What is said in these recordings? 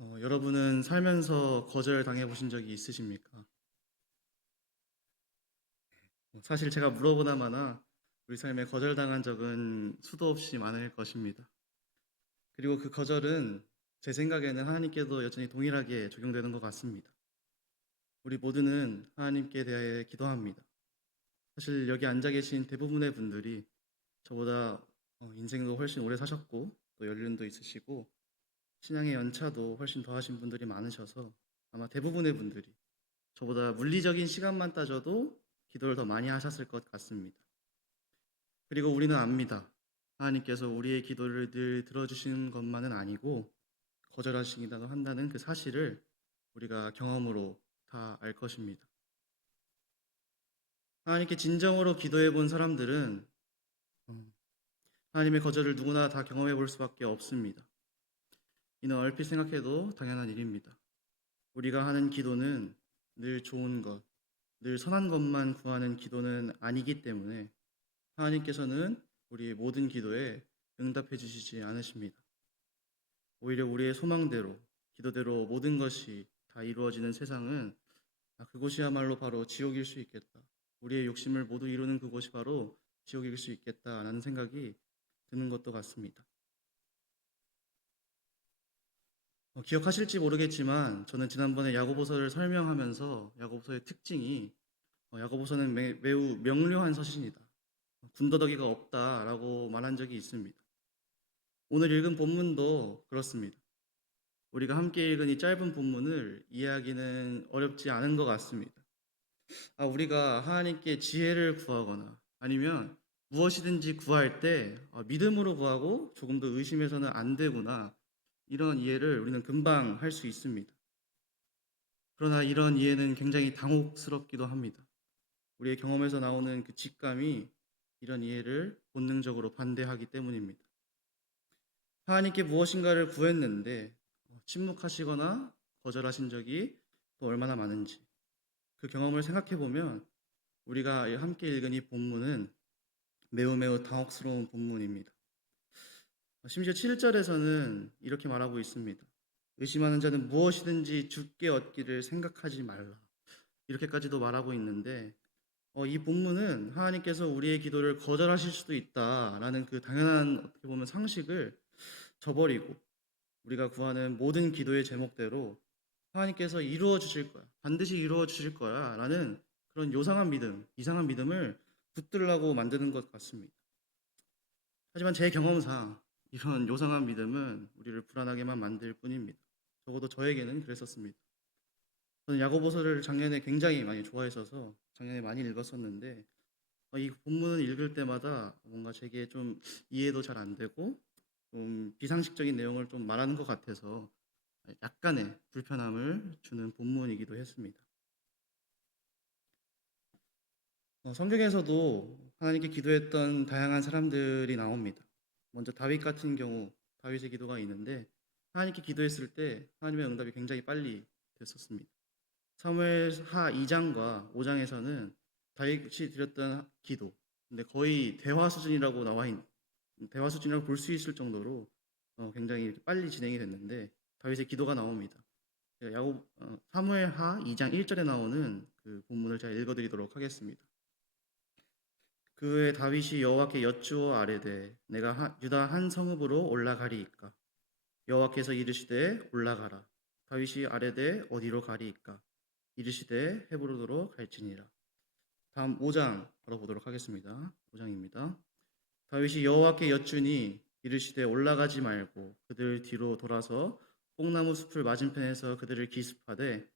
여러분은 살면서 거절당해 보신 적이 있으십니까? 사실 제가 물어보다 마나 우리 삶에 거절당한 적은 수도 없이 많을 것입니다. 그리고 그 거절은 제 생각에는 하나님께도 여전히 동일하게 적용되는 것 같습니다. 우리 모두는 하나님께 대하여 기도합니다. 사실 여기 앉아 계신 대부분의 분들이 저보다 인생도 훨씬 오래 사셨고 또 연륜도 있으시고 신앙의 연차도 훨씬 더하신 분들이 많으셔서 아마 대부분의 분들이 저보다 물리적인 시간만 따져도 기도를 더 많이 하셨을 것 같습니다. 그리고 우리는 압니다. 하나님께서 우리의 기도를 늘 들어주시는 것만은 아니고 거절하시기도 한다는 그 사실을 우리가 경험으로 다 알 것입니다. 하나님께 진정으로 기도해 본 사람들은 하나님의 거절을 누구나 다 경험해 볼 수밖에 없습니다. 이는 얼핏 생각해도 당연한 일입니다. 우리가 하는 기도는 늘 좋은 것, 늘 선한 것만 구하는 기도는 아니기 때문에 하나님께서는 우리의 모든 기도에 응답해 주시지 않으십니다. 오히려 우리의 소망대로, 기도대로 모든 것이 다 이루어지는 세상은 그곳이야말로 바로 지옥일 수 있겠다. 우리의 욕심을 모두 이루는 그곳이 바로 지옥일 수 있겠다라는 생각이 드는 것도 같습니다. 기억하실지 모르겠지만 저는 지난번에 야고보서를 설명하면서 야고보서의 특징이 야고보서는 매우 명료한 서신이다. 군더더기가 없다라고 말한 적이 있습니다. 오늘 읽은 본문도 그렇습니다. 우리가 함께 읽은 이 짧은 본문을 이해하기는 어렵지 않은 것 같습니다. 우리가 하나님께 지혜를 구하거나 아니면 무엇이든지 구할 때 믿음으로 구하고 조금 더 의심해서는 안 되구나, 이런 이해를 우리는 금방 할 수 있습니다. 그러나 이런 이해는 굉장히 당혹스럽기도 합니다. 우리의 경험에서 나오는 그 직감이 이런 이해를 본능적으로 반대하기 때문입니다. 하나님께 무엇인가를 구했는데 침묵하시거나 거절하신 적이 또 얼마나 많은지, 그 경험을 생각해 보면 우리가 함께 읽은 이 본문은 매우 매우 당혹스러운 본문입니다. 심지어 7절에서는 이렇게 말하고 있습니다. 의심하는 자는 무엇이든지 주께 얻기를 생각하지 말라, 이렇게까지도 말하고 있는데 이 본문은 하나님께서 우리의 기도를 거절하실 수도 있다라는 그 당연한, 어떻게 보면 상식을 저버리고 우리가 구하는 모든 기도의 제목대로 하나님께서 이루어 주실 거야, 반드시 이루어 주실 거야 라는 그런 요상한 믿음, 이상한 믿음을 붙들라고 만드는 것 같습니다. 하지만 제 경험상 이런 요상한 믿음은 우리를 불안하게만 만들 뿐입니다. 적어도 저에게는 그랬었습니다. 저는 야고보서를 작년에 굉장히 많이 좋아했어서 작년에 많이 읽었었는데 이 본문을 읽을 때마다 뭔가 제게 좀 이해도 잘 안 되고 좀 비상식적인 내용을 좀 말하는 것 같아서 약간의 불편함을 주는 본문이기도 했습니다. 성경에서도 하나님께 기도했던 다양한 사람들이 나옵니다. 먼저 다윗 같은 경우, 다윗의 기도가 있는데 하나님께 기도했을 때 하나님의 응답이 굉장히 빨리 됐었습니다. 사무엘하 2장과 5장에서는 다윗이 드렸던 기도, 근데 거의 대화 수준이라고 볼 수 있을 정도로 굉장히 빨리 진행이 됐는데 다윗의 기도가 나옵니다. 사무엘하 2장 1절에 나오는 그 본문을 제가 읽어드리도록 하겠습니다. 그의 다윗이 여호와께 여쭈어 아뢰되 내가 유다 한 성읍으로 올라가리이까. 여호와께서 이르시되 올라가라. 다윗이 아뢰되 어디로 가리이까. 이르시되 헤브론으로 갈지니라. 다음 5장 바로 보도록 하겠습니다. 5장입니다. 다윗이 여호와께 여쭈니 이르시되 올라가지 말고 그들 뒤로 돌아서 뽕나무 숲을 맞은편에서 그들을 기습하되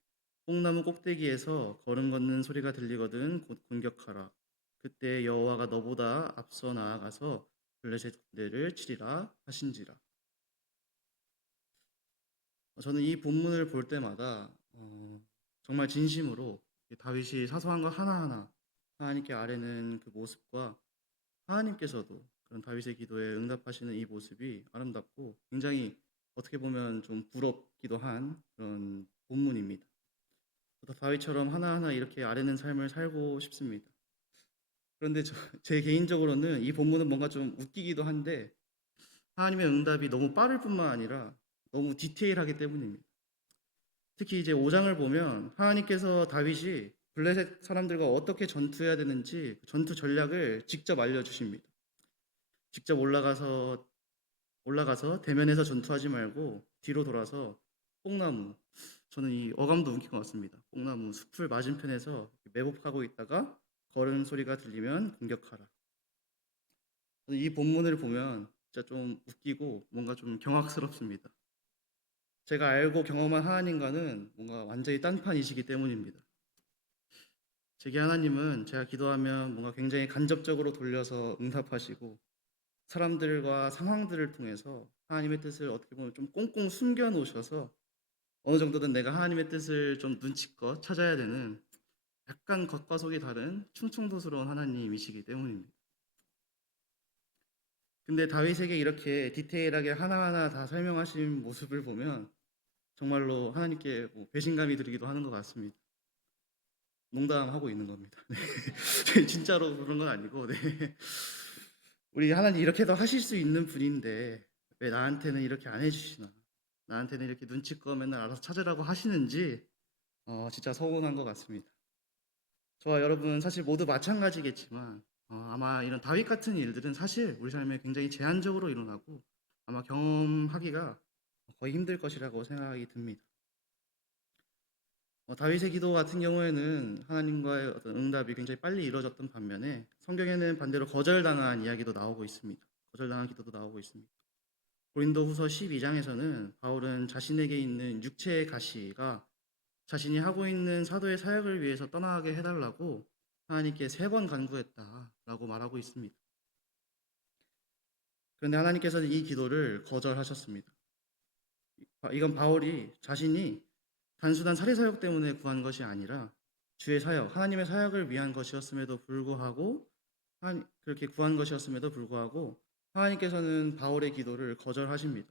뽕나무 꼭대기에서 걸음 걷는 소리가 들리거든 곧 공격하라. 그때 여호와가 너보다 앞서 나아가서 블레셋 군대를 치리라 하신지라. 저는 이 본문을 볼 때마다 정말 진심으로 다윗이 사소한 것 하나하나 하나님께 아뢰는 그 모습과 하나님께서도 그런 다윗의 기도에 응답하시는 이 모습이 아름답고 굉장히 어떻게 보면 좀 부럽기도 한 그런 본문입니다. 저도 다윗처럼 하나하나 이렇게 아뢰는 삶을 살고 싶습니다. 그런데 제 개인적으로는 이 본문은 뭔가 좀 웃기기도 한데 하나님의 응답이 너무 빠를 뿐만 아니라 너무 디테일하기 때문입니다. 특히 이제 5장을 보면 하나님께서 다윗이 블레셋 사람들과 어떻게 전투해야 되는지 전투 전략을 직접 알려주십니다. 직접 올라가서 대면에서 전투하지 말고 뒤로 돌아서 뽕나무, 저는 이 어감도 웃긴 것 같습니다. 뽕나무 숲을 맞은편에서 매복하고 있다가 걸음 소리가 들리면 공격하라. 저는 이 본문을 보면 진짜 좀 웃기고 뭔가 좀 경악스럽습니다. 제가 알고 경험한 하나님과는 뭔가 완전히 딴판이시기 때문입니다. 제게 하나님은 제가 기도하면 뭔가 굉장히 간접적으로 돌려서 응답하시고 사람들과 상황들을 통해서 하나님의 뜻을 어떻게 보면 좀 꽁꽁 숨겨 놓으셔서 어느 정도는 내가 하나님의 뜻을 좀 눈치껏 찾아야 되는 약간 겉과 속이 다른 충청도스러운 하나님이시기 때문입니다. 근데 다윗에게 이렇게 디테일하게 하나하나 다 설명하신 모습을 보면 정말로 하나님께 뭐 배신감이 들기도 하는 것 같습니다. 농담하고 있는 겁니다. 네. 진짜로 그런 건 아니고, 네. 우리 하나님 이렇게도 하실 수 있는 분인데 왜 나한테는 이렇게 안 해주시나? 나한테는 이렇게 눈치껏 맨날 알아서 찾으라고 하시는지 진짜 서운한 것 같습니다. 저와 여러분 사실 모두 마찬가지겠지만 아마 이런 다윗 같은 일들은 사실 우리 삶에 굉장히 제한적으로 일어나고 아마 경험하기가 거의 힘들 것이라고 생각이 듭니다. 다윗의 기도 같은 경우에는 하나님과의 어떤 응답이 굉장히 빨리 이루어졌던 반면에 성경에는 반대로 거절당한 이야기도 나오고 있습니다. 거절당한 기도도 나오고 있습니다. 고린도후서 12장에서는 바울은 자신에게 있는 육체의 가시가 자신이 하고 있는 사도의 사역을 위해서 떠나게 해달라고 하나님께 3번 간구했다라고 말하고 있습니다. 그런데 하나님께서는 이 기도를 거절하셨습니다. 이건 바울이 자신이 단순한 사리사욕 때문에 구한 것이 아니라 주의 사역, 하나님의 사역을 위한 것이었음에도 불구하고 그렇게 구한 것이었음에도 불구하고 하나님께서는 바울의 기도를 거절하십니다.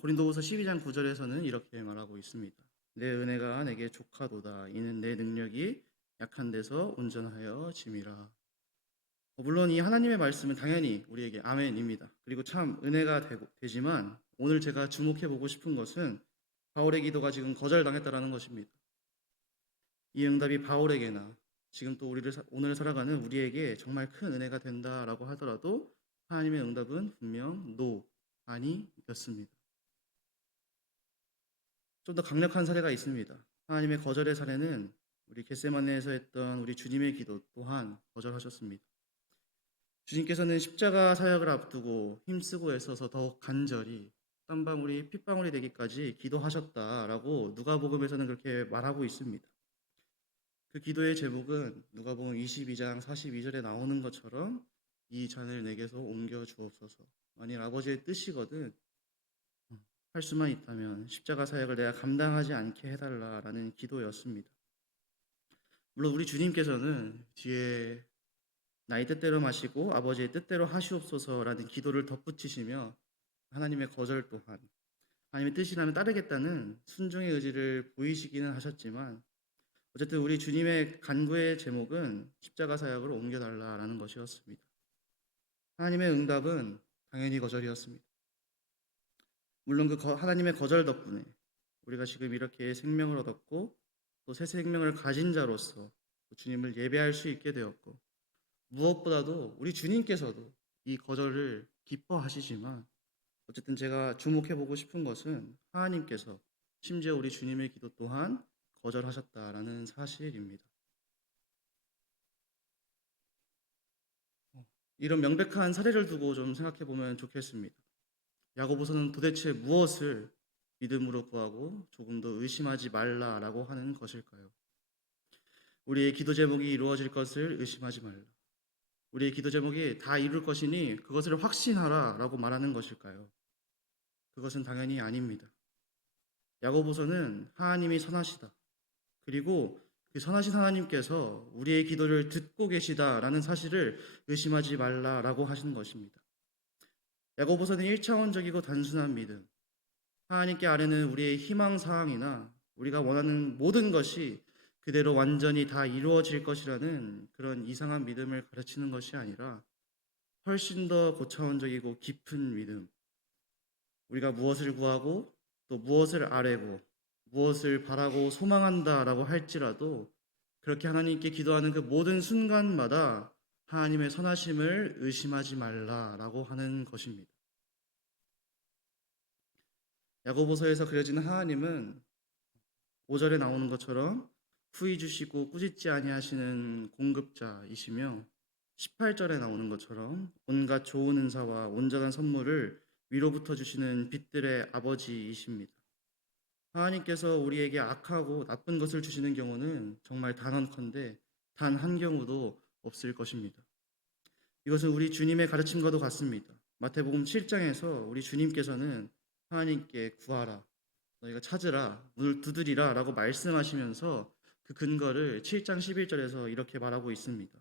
고린도후서 12장 9절에서는 이렇게 말하고 있습니다. 내 은혜가 내게 족하도다. 이는 내 능력이 약한 데서 온전하여 짐이라. 물론 이 하나님의 말씀은 당연히 우리에게 아멘입니다. 그리고 참 은혜가 되지만 오늘 제가 주목해보고 싶은 것은 바울의 기도가 지금 거절당했다라는 것입니다. 이 응답이 바울에게나 지금 또 오늘 살아가는 우리에게 정말 큰 은혜가 된다라고 하더라도 하나님의 응답은 분명 no, 아니였습니다. 좀 더 강력한 사례가 있습니다. 하나님의 거절의 사례는 우리 겟세마네에서 했던 우리 주님의 기도 또한 거절하셨습니다. 주님께서는 십자가 사역을 앞두고 힘쓰고 애써서 더욱 간절히 땀방울이 핏방울이 되기까지 기도하셨다라고 누가복음에서는 그렇게 말하고 있습니다. 그 기도의 제목은 누가복음 22장 42절에 나오는 것처럼 이 잔을 내게서 옮겨 주옵소서. 만일 아버지의 뜻이거든 할 수만 있다면 십자가 사역을 내가 감당하지 않게 해달라라는 기도였습니다. 물론 우리 주님께서는 뒤에 나의 뜻대로 마시고 아버지의 뜻대로 하시옵소서라는 기도를 덧붙이시며 하나님의 거절 또한 하나님의 뜻이라면 따르겠다는 순종의 의지를 보이시기는 하셨지만 어쨌든 우리 주님의 간구의 제목은 십자가 사역으로 옮겨달라라는 것이었습니다. 하나님의 응답은 당연히 거절이었습니다. 물론 그 하나님의 거절 덕분에 우리가 지금 이렇게 생명을 얻었고 또 새 생명을 가진 자로서 주님을 예배할 수 있게 되었고 무엇보다도 우리 주님께서도 이 거절을 기뻐하시지만 어쨌든 제가 주목해보고 싶은 것은 하나님께서 심지어 우리 주님의 기도 또한 거절하셨다라는 사실입니다. 이런 명백한 사례를 두고 좀 생각해보면 좋겠습니다. 야고보서는 도대체 무엇을 믿음으로 구하고 조금 더 의심하지 말라라고 하는 것일까요? 우리의 기도 제목이 이루어질 것을 의심하지 말라. 우리의 기도 제목이 다 이룰 것이니 그것을 확신하라라고 말하는 것일까요? 그것은 당연히 아닙니다. 야고보서는 하나님이 선하시다. 그리고 그 선하신 하나님께서 우리의 기도를 듣고 계시다라는 사실을 의심하지 말라라고 하시는 것입니다. 야고보서는 1차원적이고 단순한 믿음, 하나님께 아뢰는 우리의 희망사항이나 우리가 원하는 모든 것이 그대로 완전히 다 이루어질 것이라는 그런 이상한 믿음을 가르치는 것이 아니라 훨씬 더 고차원적이고 깊은 믿음, 우리가 무엇을 구하고 또 무엇을 아뢰고 무엇을 바라고 소망한다라고 할지라도 그렇게 하나님께 기도하는 그 모든 순간마다 하나님의 선하심을 의심하지 말라라고 하는 것입니다. 야고보서에서 그려지는 하나님은 5절에 나오는 것처럼 후히 주시고 꾸짖지 아니하시는 공급자이시며 18절에 나오는 것처럼 온갖 좋은 은사와 온전한 선물을 위로부터 주시는 빛들의 아버지이십니다. 하나님께서 우리에게 악하고 나쁜 것을 주시는 경우는 정말 단언컨대 단 한 경우도 없을 것입니다. 이것은 우리 주님의 가르침과도 같습니다. 마태복음 7장에서 우리 주님께서는 하나님께 구하라, 너희가 찾으라, 문을 두드리라 라고 말씀하시면서 그 근거를 7장 11절에서 이렇게 말하고 있습니다.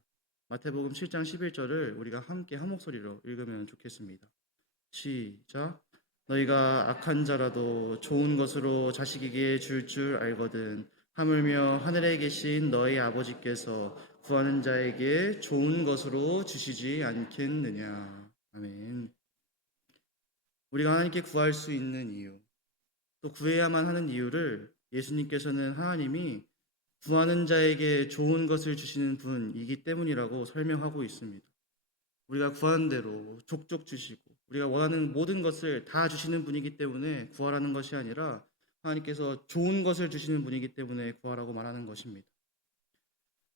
마태복음 7장 11절을 우리가 함께 한 목소리로 읽으면 좋겠습니다. 시작. 너희가 악한 자라도 좋은 것으로 자식에게 줄 알거든 하물며 하늘에 계신 너희 아버지께서 구하는 자에게 좋은 것으로 주시지 않겠느냐. 아멘. 우리가 하나님께 구할 수 있는 이유, 또 구해야만 하는 이유를 예수님께서는 하나님이 구하는 자에게 좋은 것을 주시는 분이기 때문이라고 설명하고 있습니다. 우리가 구하는 대로 족족 주시고 우리가 원하는 모든 것을 다 주시는 분이기 때문에 구하라는 것이 아니라 하나님께서 좋은 것을 주시는 분이기 때문에 구하라고 말하는 것입니다.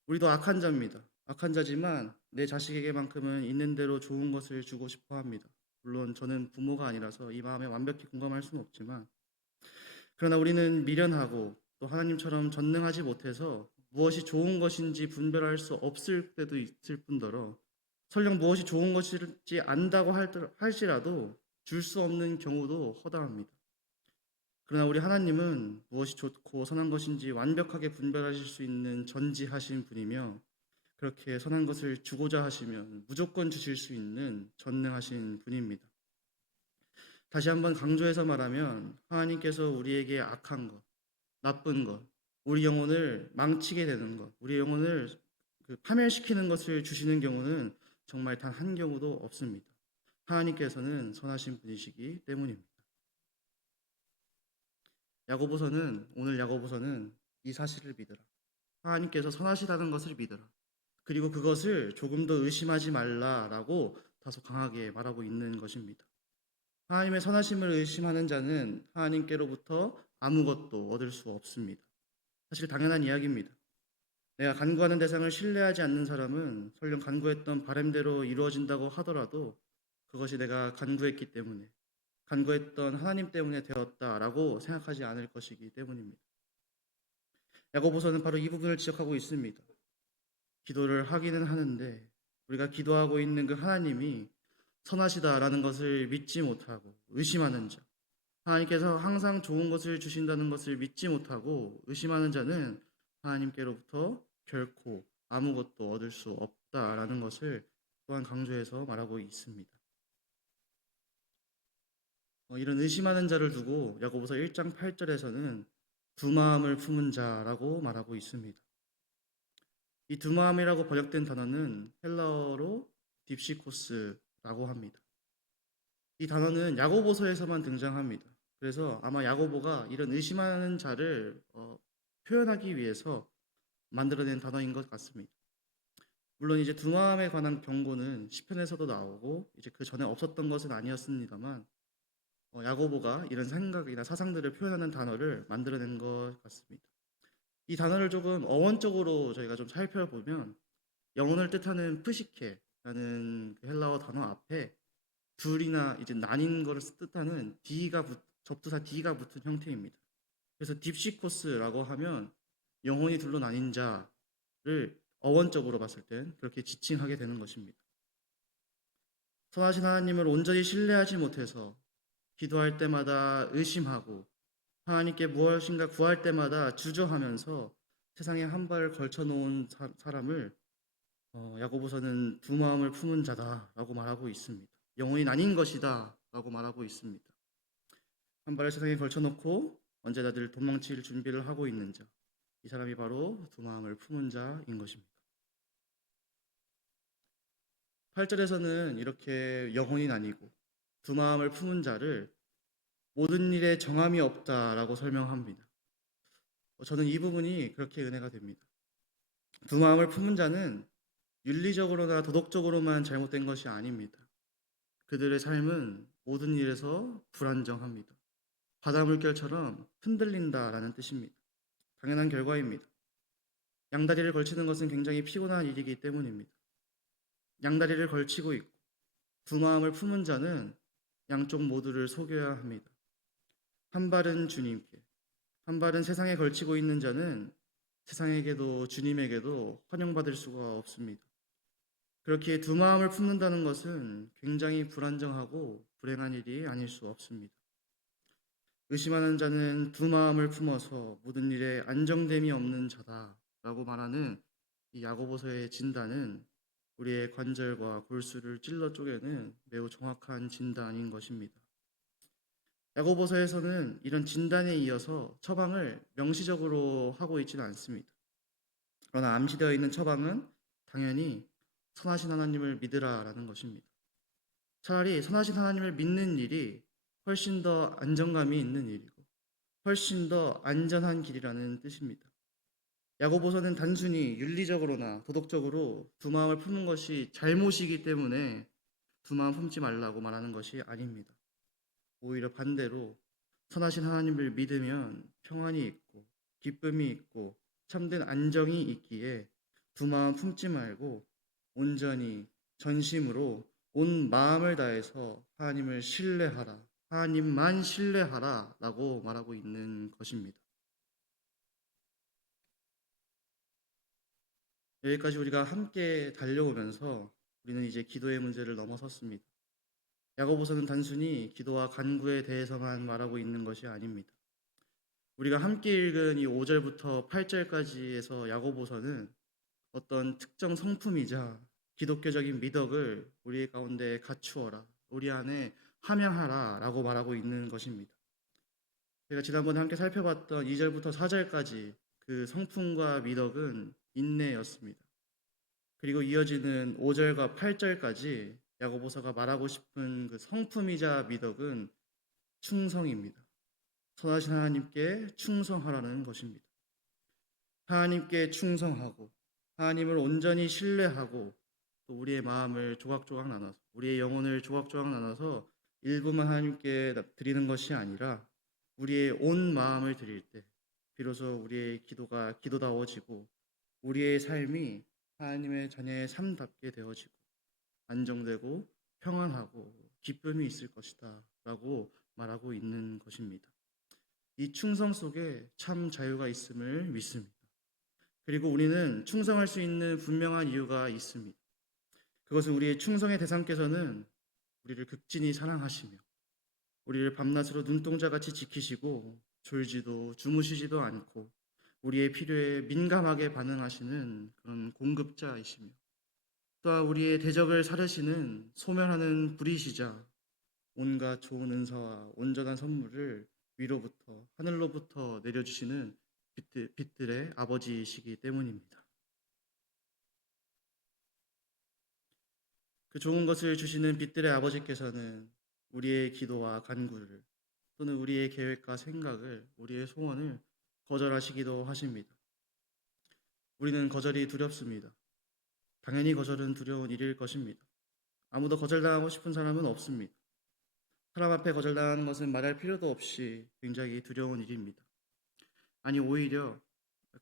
우리도 악한 자입니다. 악한 자지만 내 자식에게만큼은 있는 대로 좋은 것을 주고 싶어 합니다. 물론 저는 부모가 아니라서 이 마음에 완벽히 공감할 수는 없지만, 그러나 우리는 미련하고 또 하나님처럼 전능하지 못해서 무엇이 좋은 것인지 분별할 수 없을 때도 있을 뿐더러 설령 무엇이 좋은 것일지 안다고 할지라도 줄 수 없는 경우도 허다합니다. 그러나 우리 하나님은 무엇이 좋고 선한 것인지 완벽하게 분별하실 수 있는 전지하신 분이며 그렇게 선한 것을 주고자 하시면 무조건 주실 수 있는 전능하신 분입니다. 다시 한번 강조해서 말하면 하나님께서 우리에게 악한 것, 나쁜 것, 우리 영혼을 망치게 되는 것, 우리 영혼을 파멸시키는 것을 주시는 경우는 정말 단 한 경우도 없습니다. 하나님께서는 선하신 분이시기 때문입니다. 오늘 야고보서는 이 사실을 믿으라. 하나님께서 선하시다는 것을 믿으라. 그리고 그것을 조금 더 의심하지 말라라고 다소 강하게 말하고 있는 것입니다. 하나님의 선하심을 의심하는 자는 하나님께로부터 아무것도 얻을 수 없습니다. 사실 당연한 이야기입니다. 내가 간구하는 대상을 신뢰하지 않는 사람은 설령 간구했던 바람대로 이루어진다고 하더라도 그것이 내가 간구했기 때문에, 간구했던 하나님 때문에 되었다라고 생각하지 않을 것이기 때문입니다. 야고보서는 바로 이 부분을 지적하고 있습니다. 기도를 하기는 하는데 우리가 기도하고 있는 그 하나님이 선하시다라는 것을 믿지 못하고 의심하는 자, 하나님께서 항상 좋은 것을 주신다는 것을 믿지 못하고 의심하는 자는 하나님께로부터 결코 아무것도 얻을 수 없다라는 것을 또한 강조해서 말하고 있습니다. 이런 의심하는 자를 두고 야고보서 1장 8절에서는 두 마음을 품은 자라고 말하고 있습니다. 이 두 마음이라고 번역된 단어는 헬라어로 딥시코스라고 합니다. 이 단어는 야고보서에서만 등장합니다. 그래서 아마 야고보가 이런 의심하는 자를 표현하기 위해서 만들어낸 단어인 것 같습니다. 물론 이제 두 마음에 관한 경고는 시편에서도 나오고 이제 그 전에 없었던 것은 아니었습니다만 야고보가 이런 생각이나 사상들을 표현하는 단어를 만들어낸 것 같습니다. 이 단어를 조금 어원적으로 저희가 좀 살펴보면 영혼을 뜻하는 프시케라는 그 헬라어 단어 앞에 둘이나 이제 나뉜 것을 뜻하는 접두사 D가 붙은 형태입니다. 그래서 딥시코스라고 하면 영혼이 둘로 나뉜 자를 어원적으로 봤을 땐 그렇게 지칭하게 되는 것입니다. 선하신 하나님을 온전히 신뢰하지 못해서 기도할 때마다 의심하고 하나님께 무엇인가 구할 때마다 주저하면서 세상에 한 발을 걸쳐놓은 사람을 야고보서는 두 마음을 품은 자다라고 말하고 있습니다. 영혼이 나뉜 것이다 라고 말하고 있습니다. 한 발을 세상에 걸쳐놓고 언제나 늘 도망칠 준비를 하고 있는 자, 이 사람이 바로 두 마음을 품은 자인 것입니다. 8절에서는 이렇게 영혼이 나뉘고 두 마음을 품은 자를 모든 일에 정함이 없다라고 설명합니다. 저는 이 부분이 그렇게 은혜가 됩니다. 두 마음을 품은 자는 윤리적으로나 도덕적으로만 잘못된 것이 아닙니다. 그들의 삶은 모든 일에서 불안정합니다. 바닷물결처럼 흔들린다라는 뜻입니다. 당연한 결과입니다. 양다리를 걸치는 것은 굉장히 피곤한 일이기 때문입니다. 양다리를 걸치고 있고 두 마음을 품은 자는 양쪽 모두를 속여야 합니다. 한 발은 주님께, 한 발은 세상에 걸치고 있는 자는 세상에게도 주님에게도 환영받을 수가 없습니다. 그렇게 두 마음을 품는다는 것은 굉장히 불안정하고 불행한 일이 아닐 수 없습니다. 의심하는 자는 두 마음을 품어서 모든 일에 안정됨이 없는 자다라고 말하는 이 야고보서의 진단은 우리의 관절과 골수를 찔러 쪼개는 매우 정확한 진단인 것입니다. 야고보서에서는 이런 진단에 이어서 처방을 명시적으로 하고 있지는 않습니다. 그러나 암시되어 있는 처방은 당연히 선하신 하나님을 믿으라라는 것입니다. 차라리 선하신 하나님을 믿는 일이 훨씬 더 안정감이 있는 일이고 훨씬 더 안전한 길이라는 뜻입니다. 야고보서는 단순히 윤리적으로나 도덕적으로 두 마음을 품는 것이 잘못이기 때문에 두 마음 품지 말라고 말하는 것이 아닙니다. 오히려 반대로 선하신 하나님을 믿으면 평안이 있고 기쁨이 있고 참된 안정이 있기에 두 마음 품지 말고 온전히 전심으로 온 마음을 다해서 하나님을 신뢰하라, 하나님만 신뢰하라 라고 말하고 있는 것입니다. 여기까지 우리가 함께 달려오면서 우리는 이제 기도의 문제를 넘어섰습니다. 야고보서는 단순히 기도와 간구에 대해서만 말하고 있는 것이 아닙니다. 우리가 함께 읽은 이 5절부터 8절까지에서 야고보서는 어떤 특정 성품이자 기독교적인 미덕을 우리 가운데 갖추어라, 우리 안에 함양하라 라고 말하고 있는 것입니다. 제가 지난번에 함께 살펴봤던 2절부터 4절까지 그 성품과 미덕은 인내였습니다. 그리고 이어지는 5절과 8절까지 야고보서가 말하고 싶은 그 성품이자 미덕은 충성입니다. 선하신 하나님께 충성하라는 것입니다. 하나님께 충성하고 하나님을 온전히 신뢰하고 또 우리의 마음을 조각조각 나눠서 우리의 영혼을 조각조각 나눠서 일부만 하나님께 드리는 것이 아니라 우리의 온 마음을 드릴 때 비로소 우리의 기도가 기도다워지고 우리의 삶이 하나님의 자녀의 삶답게 되어지고 안정되고 평안하고 기쁨이 있을 것이다 라고 말하고 있는 것입니다. 이 충성 속에 참 자유가 있음을 믿습니다. 그리고 우리는 충성할 수 있는 분명한 이유가 있습니다. 그것은 우리의 충성의 대상께서는 우리를 극진히 사랑하시며 우리를 밤낮으로 눈동자같이 지키시고 졸지도 주무시지도 않고 우리의 필요에 민감하게 반응하시는 그런 공급자이시며 또한 우리의 대적을 사르시는 소멸하는 불이시자 온갖 좋은 은사와 온전한 선물을 위로부터 하늘로부터 내려주시는 빛들의 아버지이시기 때문입니다. 그 좋은 것을 주시는 빛들의 아버지께서는 우리의 기도와 간구를 또는 우리의 계획과 생각을 우리의 소원을 거절하시기도 하십니다. 우리는 거절이 두렵습니다. 당연히 거절은 두려운 일일 것입니다. 아무도 거절당하고 싶은 사람은 없습니다. 사람 앞에 거절당하는 것은 말할 필요도 없이 굉장히 두려운 일입니다. 아니 오히려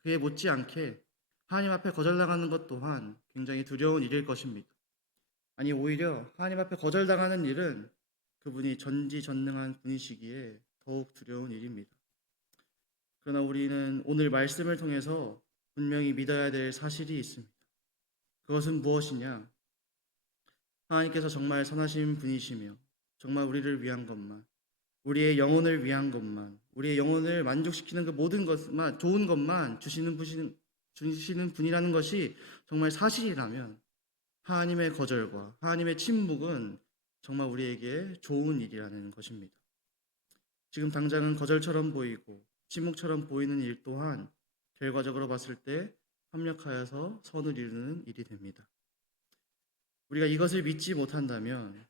그에 못지않게 하나님 앞에 거절당하는 것 또한 굉장히 두려운 일일 것입니다. 아니 오히려 하나님 앞에 거절당하는 일은 그분이 전지전능한 분이시기에 더욱 두려운 일입니다. 그러나 우리는 오늘 말씀을 통해서 분명히 믿어야 될 사실이 있습니다. 그것은 무엇이냐? 하나님께서 정말 선하신 분이시며 정말 우리를 위한 것만, 우리의 영혼을 위한 것만, 우리의 영혼을 만족시키는 그 모든 것만, 좋은 것만 주시는 분이라는 것이 정말 사실이라면 하나님의 거절과 하나님의 침묵은 정말 우리에게 좋은 일이라는 것입니다. 지금 당장은 거절처럼 보이고 침묵처럼 보이는 일 또한 결과적으로 봤을 때 협력하여서 선을 이루는 일이 됩니다. 우리가 이것을 믿지 못한다면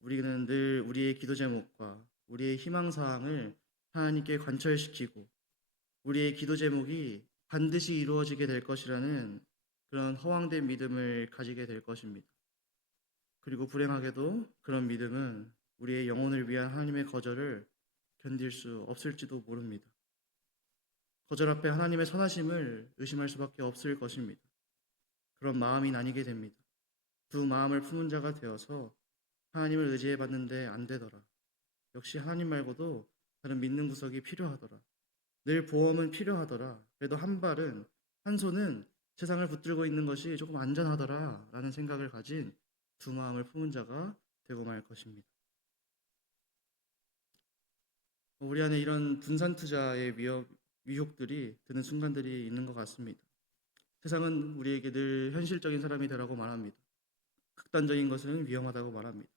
우리는 늘 우리의 기도 제목과 우리의 희망사항을 하나님께 관철시키고 우리의 기도 제목이 반드시 이루어지게 될 것이라는 그런 허황된 믿음을 가지게 될 것입니다. 그리고 불행하게도 그런 믿음은 우리의 영혼을 위한 하나님의 거절을 견딜 수 없을지도 모릅니다. 거절 앞에 하나님의 선하심을 의심할 수밖에 없을 것입니다. 그런 마음이 나뉘게 됩니다. 두 마음을 품은 자가 되어서 하나님을 의지해 봤는데 안 되더라. 역시 하나님 말고도 다른 믿는 구석이 필요하더라. 늘 보험은 필요하더라. 그래도 한 손은 세상을 붙들고 있는 것이 조금 안전하더라. 라는 생각을 가진 두 마음을 품은 자가 되고 말 것입니다. 우리 안에 이런 분산 투자의 위협들이 드는 순간들이 있는 것 같습니다. 세상은 우리에게 늘 현실적인 사람이 되라고 말합니다. 극단적인 것은 위험하다고 말합니다.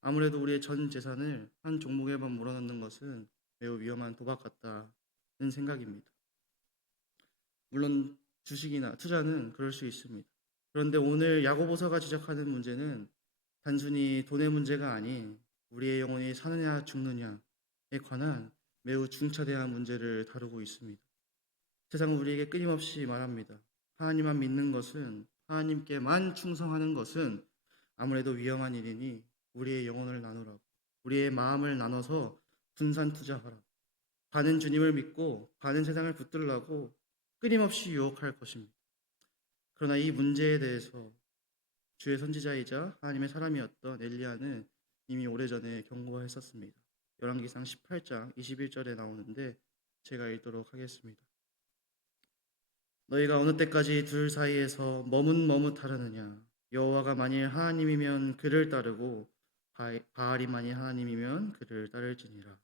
아무래도 우리의 전 재산을 한 종목에만 몰아넣는 것은 매우 위험한 도박 같다는 생각입니다. 물론 주식이나 투자는 그럴 수 있습니다. 그런데 오늘 야고보서가 지적하는 문제는 단순히 돈의 문제가 아닌 우리의 영혼이 사느냐 죽느냐에 관한 매우 중차대한 문제를 다루고 있습니다. 세상은 우리에게 끊임없이 말합니다. 하나님만 믿는 것은, 하나님께만 충성하는 것은 아무래도 위험한 일이니 우리의 영혼을 나누라고, 우리의 마음을 나눠서 분산 투자하라. 반은 주님을 믿고 반은 세상을 붙들라고 끊임없이 유혹할 것입니다. 그러나 이 문제에 대해서 주의 선지자이자 하나님의 사람이었던 엘리야는 이미 오래전에 경고했었습니다. 열왕기상 18장 21절에 나오는데 제가 읽도록 하겠습니다. 너희가 어느 때까지 둘 사이에서 머뭇머뭇하려느냐. 여호와가 만일 하나님이면 그를 따르고 바알이 만일 하나님이면 그를 따를지니라.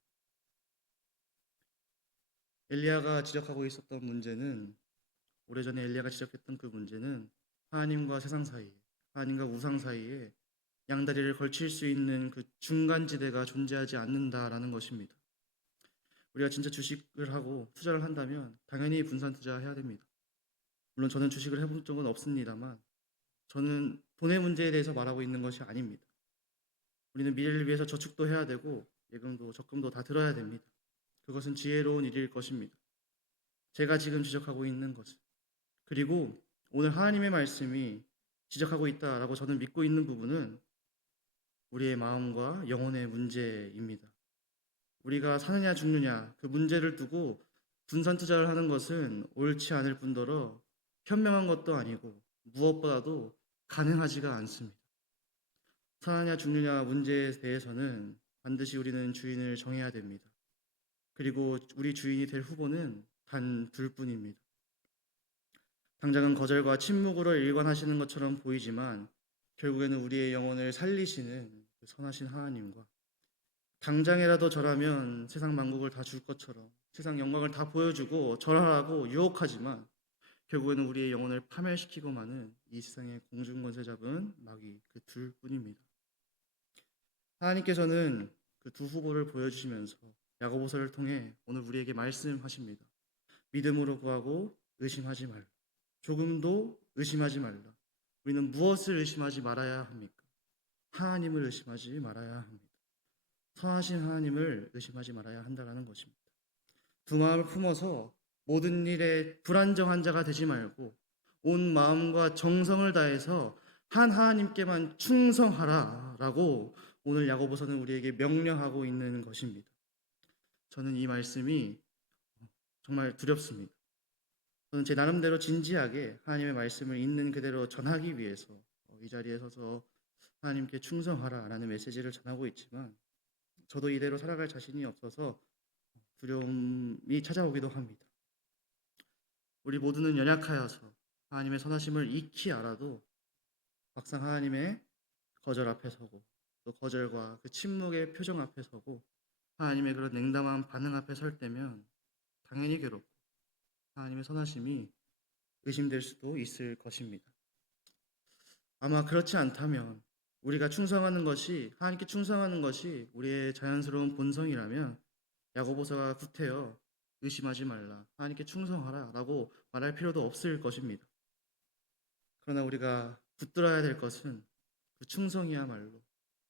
엘리야가 지적하고 있었던 문제는, 오래전에 엘리야가 지적했던 그 문제는 하나님과 세상 사이에, 하나님과 우상 사이에 양다리를 걸칠 수 있는 그 중간지대가 존재하지 않는다라는 것입니다. 우리가 진짜 주식을 하고 투자를 한다면 당연히 분산 투자해야 됩니다. 물론 저는 주식을 해본 적은 없습니다만 저는 돈의 문제에 대해서 말하고 있는 것이 아닙니다. 우리는 미래를 위해서 저축도 해야 되고 예금도 적금도 다 들어야 됩니다. 그것은 지혜로운 일일 것입니다. 제가 지금 지적하고 있는 것은, 그리고 오늘 하나님의 말씀이 지적하고 있다라고 저는 믿고 있는 부분은 우리의 마음과 영혼의 문제입니다. 우리가 사느냐 죽느냐 그 문제를 두고 분산 투자를 하는 것은 옳지 않을 뿐더러 현명한 것도 아니고 무엇보다도 가능하지가 않습니다. 사느냐 죽느냐 문제에 대해서는 반드시 우리는 주인을 정해야 됩니다. 그리고 우리 주인이 될 후보는 단 둘뿐입니다. 당장은 거절과 침묵으로 일관하시는 것처럼 보이지만 결국에는 우리의 영혼을 살리시는 그 선하신 하나님과, 당장이라도 절하면 세상 만국을 다 줄 것처럼 세상 영광을 다 보여주고 절하라고 유혹하지만 결국에는 우리의 영혼을 파멸시키고 마는 이 세상의 공중권세 잡은 마귀, 그 둘뿐입니다. 하나님께서는 그 두 후보를 보여주시면서 야고보서를 통해 오늘 우리에게 말씀하십니다. 믿음으로 구하고 의심하지 말라. 조금도 의심하지 말라. 우리는 무엇을 의심하지 말아야 합니까? 하나님을 의심하지 말아야 합니다. 선하신 하나님을 의심하지 말아야 한다는 것입니다. 두 마음을 품어서 모든 일에 불안정한 자가 되지 말고 온 마음과 정성을 다해서 한 하나님께만 충성하라 라고 오늘 야고보서는 우리에게 명령하고 있는 것입니다. 저는 이 말씀이 정말 두렵습니다. 저는 제 나름대로 진지하게 하나님의 말씀을 있는 그대로 전하기 위해서 이 자리에 서서 하나님께 충성하라 라는 메시지를 전하고 있지만 저도 이대로 살아갈 자신이 없어서 두려움이 찾아오기도 합니다. 우리 모두는 연약하여서 하나님의 선하심을 익히 알아도 막상 하나님의 거절 앞에 서고 또 거절과 그 침묵의 표정 앞에 서고 하나님의 그런 냉담한 반응 앞에 설 때면 당연히 괴롭고 하나님의 선하심이 의심될 수도 있을 것입니다. 아마 그렇지 않다면 우리가 충성하는 것이, 하나님께 충성하는 것이 우리의 자연스러운 본성이라면 야고보서가 구태여 의심하지 말라, 하나님께 충성하라 라고 말할 필요도 없을 것입니다. 그러나 우리가 붙들어야 될 것은 그 충성이야말로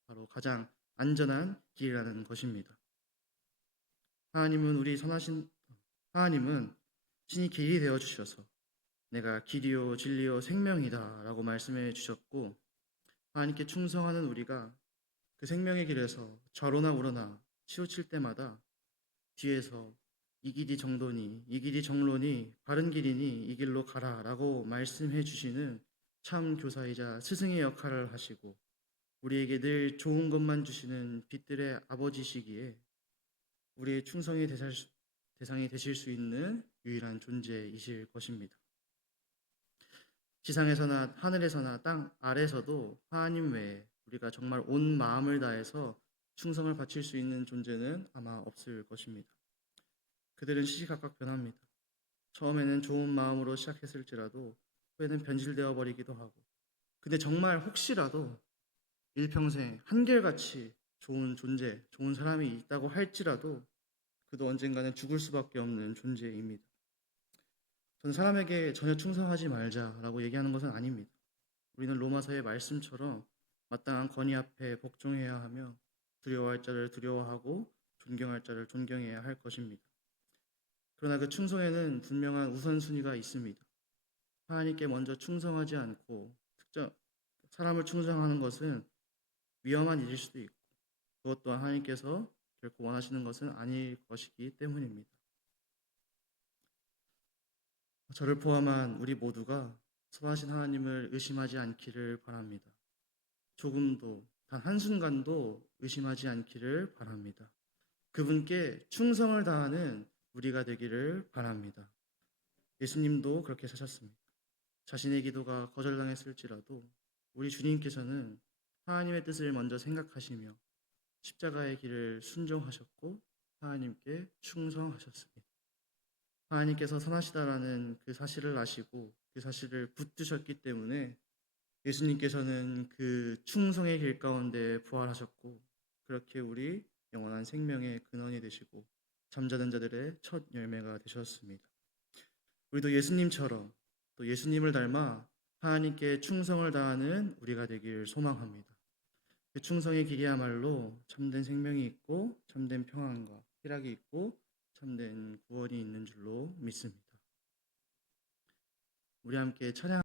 바로 가장 안전한 길이라는 것입니다. 하나님은 하나님은 친히 길이 되어 주셔서 내가 길이요 진리요 생명이다라고 말씀해 주셨고, 하나님께 충성하는 우리가 그 생명의 길에서 좌로나 우로나 치우칠 때마다 뒤에서 이 길이 정도니 이 길이 정로니 바른 길이니 이 길로 가라라고 말씀해 주시는 참 교사이자 스승의 역할을 하시고, 우리에게 늘 좋은 것만 주시는 빛들의 아버지시기에 우리의 대상이 되실 수 있는 유일한 존재이실 것입니다. 지상에서나 하늘에서나 땅 아래서도 하나님 외에 우리가 정말 온 마음을 다해서 충성을 바칠 수 있는 존재는 아마 없을 것입니다. 그들은 시시각각 변합니다. 처음에는 좋은 마음으로 시작했을지라도 후에는 변질되어 버리기도 하고, 근데 정말 혹시라도 일평생 한결같이 좋은 존재, 좋은 사람이 있다고 할지라도 그도 언젠가는 죽을 수밖에 없는 존재입니다. 저는 사람에게 전혀 충성하지 말자라고 얘기하는 것은 아닙니다. 우리는 로마서의 말씀처럼 마땅한 권위 앞에 복종해야 하며 두려워할 자를 두려워하고 존경할 자를 존경해야 할 것입니다. 그러나 그 충성에는 분명한 우선순위가 있습니다. 하나님께 먼저 충성하지 않고 특정 사람을 충성하는 것은 위험한 일일 수도 있고, 그것 또한 하나님께서 결코 원하시는 것은 아닐 것이기 때문입니다. 저를 포함한 우리 모두가 선하신 하나님을 의심하지 않기를 바랍니다. 조금도, 단 한순간도 의심하지 않기를 바랍니다. 그분께 충성을 다하는 우리가 되기를 바랍니다. 예수님도 그렇게 사셨습니다. 자신의 기도가 거절당했을지라도 우리 주님께서는 하나님의 뜻을 먼저 생각하시며 십자가의 길을 순종하셨고 하나님께 충성하셨습니다. 하나님께서 선하시다라는 그 사실을 아시고 그 사실을 붙드셨기 때문에 예수님께서는 그 충성의 길 가운데 부활하셨고, 그렇게 우리 영원한 생명의 근원이 되시고 잠자는 자들의 첫 열매가 되셨습니다. 우리도 예수님처럼 또 예수님을 닮아 하나님께 충성을 다하는 우리가 되길 소망합니다. 그 충성의 길이야말로 참된 생명이 있고 참된 평안과 희락이 있고 참된 구원이 있는 줄로 믿습니다. 우리 함께 찬양